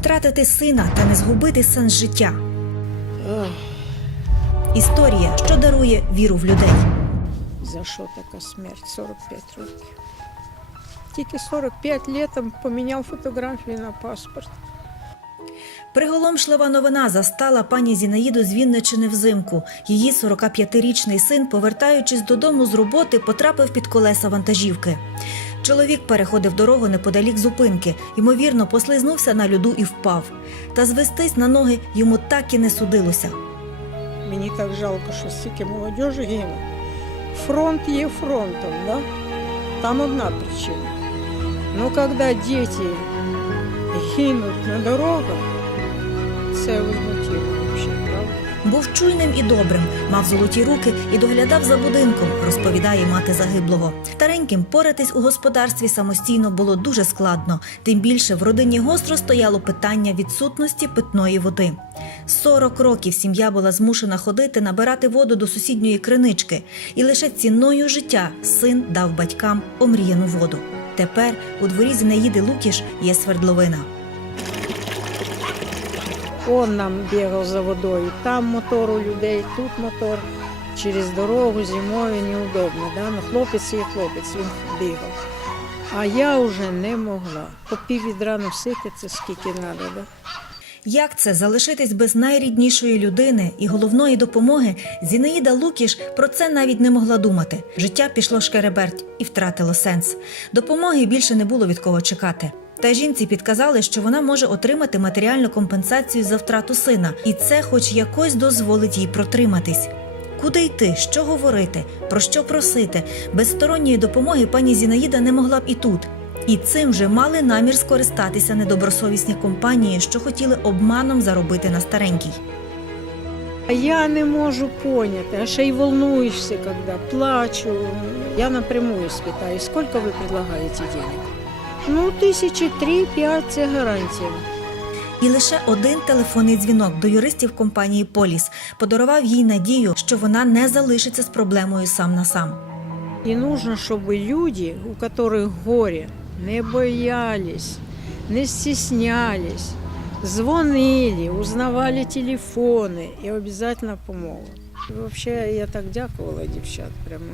втратити сина та не згубити сенс життя. Історія, що дарує віру в людей. за що така смерть? 45 років. Тільки 45 літом поміняв фотографію на паспорт. Приголомшлива новина застала пані Зінаїду з Вінничини взимку. Її 45-річний син, повертаючись додому з роботи, потрапив під колеса вантажівки. Чоловік переходив дорогу неподалік зупинки, ймовірно, послизнувся на льоду і впав. Та звестись на ноги йому так і не судилося. Мені так жалко, що стільки молодежі гине. Фронт є фронтом, да? Там одна причина. Ну, коли діти гинуть на дорогах, це возмутило? Був чуйним і добрим, мав золоті руки і доглядав за будинком, розповідає мати загиблого. Стареньким поратись у господарстві самостійно було дуже складно. Тим більше в родині гостро стояло питання відсутності питної води. 40 років сім'я була змушена ходити набирати воду до сусідньої кринички, і лише ціною життя син дав батькам омріяну воду. Тепер у дворі Зінаїди Лукіш є свердловина. Он нам бігав за водою. Там мотор у людей, тут мотор. Через дорогу зимою неудобно. Да? Ну, хлопець є хлопець, він бігав. А я вже не могла. По пів відра носити це скільки треба. Да? Як це залишитись без найріднішої людини і головної допомоги? Зінаїда Лукіш про це навіть не могла думати. Життя пішло шкереберть і втратило сенс. Допомоги більше не було від кого чекати. Та жінці підказали, що вона може отримати матеріальну компенсацію за втрату сина, і це, хоч якось, дозволить їй протриматись. Куди йти, що говорити, про що просити? Без сторонньої допомоги пані Зінаїда не могла б і тут. І цим вже мали намір скористатися недобросовісні компанії, що хотіли обманом заробити на старенькій. Я не можу поняти, а ще й волнуєшся, коли плачу. Я напрямую спитаю, скільки ви предлагаєте денег? Ну, тисячі три-п'ять це гарантія. І лише один телефонний дзвінок до юристів компанії Поліс подарував їй надію, що вона не залишиться з проблемою сам на сам. И нужно, чтобы люди, у которых горе, не боялись, не стеснялись, звонили, узнавали телефоны и обязательно помогут. И вообще я так дякувала дівчат, прямо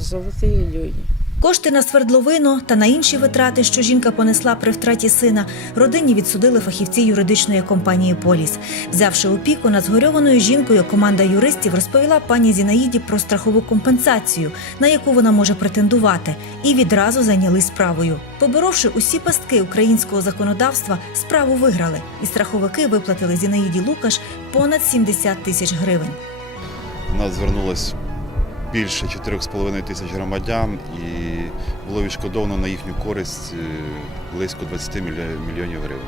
золоті люди. Кошти на свердловину та на інші витрати, що жінка понесла при втраті сина, родині відсудили фахівці юридичної компанії Поліс. Взявши опіку над згорьованою жінкою, команда юристів розповіла пані Зінаїді про страхову компенсацію, на яку вона може претендувати, і відразу зайнялись справою. Поборовши усі пастки українського законодавства, справу виграли, і страховики виплатили Зінаїді Лукаш понад 70 тисяч гривень. У нас звернулось більше 4,5 тисяч громадян і було відшкодовано на їхню користь е, близько 20 мільйонів гривень.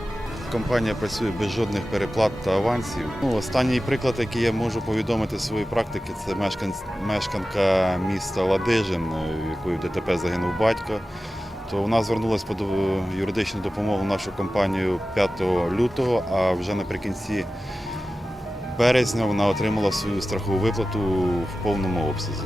Компанія працює без жодних переплат та авансів. Ну, останній приклад, який я можу повідомити з своєї практики, це мешканка міста Ладижин, е, в якої в ДТП загинув батько. То вона звернулася по юридичну допомогу в нашу компанію 5 лютого, а вже наприкінці березня вона отримала свою страхову виплату в повному обсязі.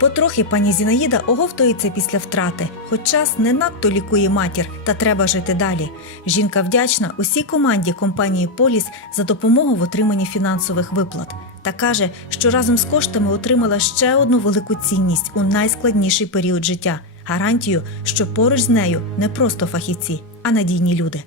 Потрохи пані Зінаїда оговтується після втрати, хоч час не надто лікує матір, та треба жити далі. Жінка вдячна усій команді компанії Поліс за допомогу в отриманні фінансових виплат та каже, що разом з коштами отримала ще одну велику цінність у найскладніший період життя гарантію, що поруч з нею не просто фахівці, а надійні люди.